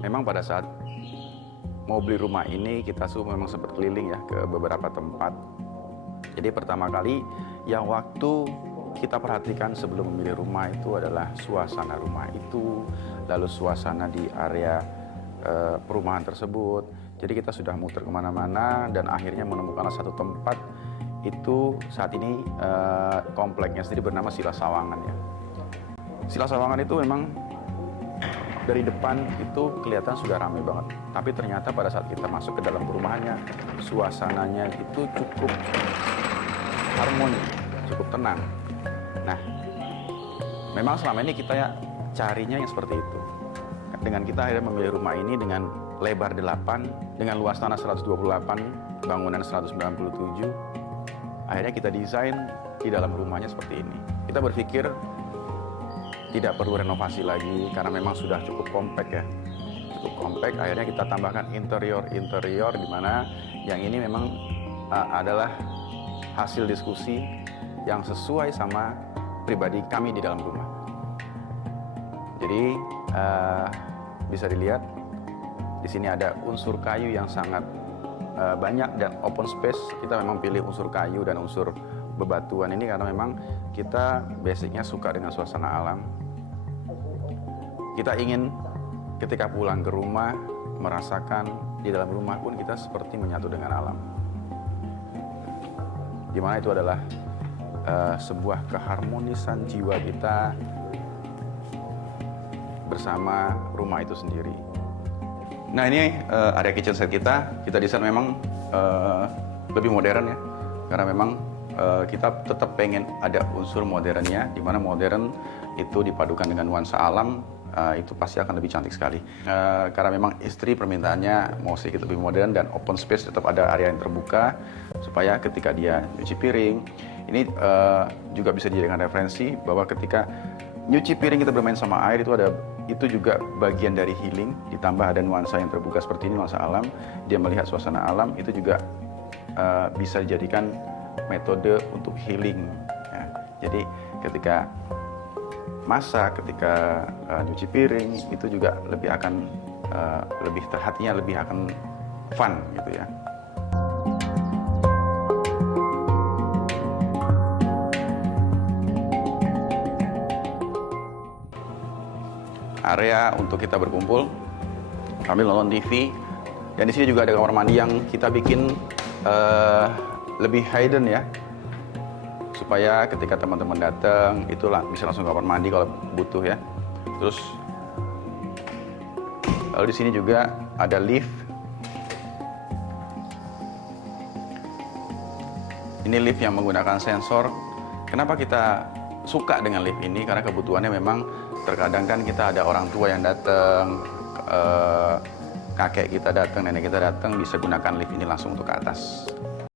memang pada saat mau beli rumah ini kita memang sempat keliling ya ke beberapa tempat. Jadi pertama kali yang waktu kita perhatikan sebelum memilih rumah itu adalah suasana rumah itu, lalu suasana di area perumahan tersebut. Jadi kita sudah muter kemana-mana dan akhirnya menemukan satu tempat itu saat ini kompleknya sendiri bernama Sila Sawangan ya. Sila Sawangan itu memang dari depan itu kelihatan sudah ramai banget. Tapi ternyata pada saat kita masuk ke dalam perumahannya, suasananya itu cukup harmoni, cukup tenang. Nah, memang selama ini kita ya carinya yang seperti itu. Dengan kita akhirnya memilih rumah ini dengan lebar 8, dengan luas tanah 128, bangunan 197, akhirnya kita desain di dalam rumahnya seperti ini. Kita berpikir tidak perlu renovasi lagi karena memang sudah cukup kompak ya. Cukup kompak, akhirnya kita tambahkan interior di mana yang ini memang adalah hasil diskusi yang sesuai sama pribadi kami di dalam rumah. Jadi bisa dilihat di sini ada unsur kayu yang sangat banyak dan open space. Kita memang pilih unsur kayu dan unsur bebatuan ini karena memang kita basicnya suka dengan suasana alam. Kita ingin ketika pulang ke rumah merasakan di dalam rumah pun kita seperti menyatu dengan alam. Dimana itu adalah sebuah keharmonisan jiwa kita bersama rumah itu sendiri. Nah ini area kitchen set kita desain memang lebih modern ya, karena memang kita tetap pengen ada unsur modernnya, di mana modern itu dipadukan dengan nuansa alam, itu pasti akan lebih cantik sekali. Karena memang istri permintaannya mau sedikit lebih modern dan open space, tetap ada area yang terbuka, supaya ketika dia nyuci piring, ini juga bisa dijadikan referensi bahwa ketika nyuci piring kita bermain sama air itu juga bagian dari healing, ditambah ada nuansa yang terbuka seperti ini, nuansa alam, dia melihat suasana alam, itu juga bisa dijadikan metode untuk healing ya. Jadi ketika masak, ketika nyuci piring, itu juga lebih akan hatinya lebih akan fun gitu ya. Area untuk kita berkumpul sambil nonton TV, dan di sini juga ada kamar mandi yang kita bikin lebih hidden ya, supaya ketika teman-teman datang itu bisa langsung ke kamar mandi kalau butuh ya. Terus lalu di sini juga ada lift. Ini lift yang menggunakan sensor. Kenapa kita suka dengan lift ini? Karena kebutuhannya memang terkadang kan kita ada orang tua yang datang, kakek kita datang, nenek kita datang, bisa gunakan lift ini langsung untuk ke atas.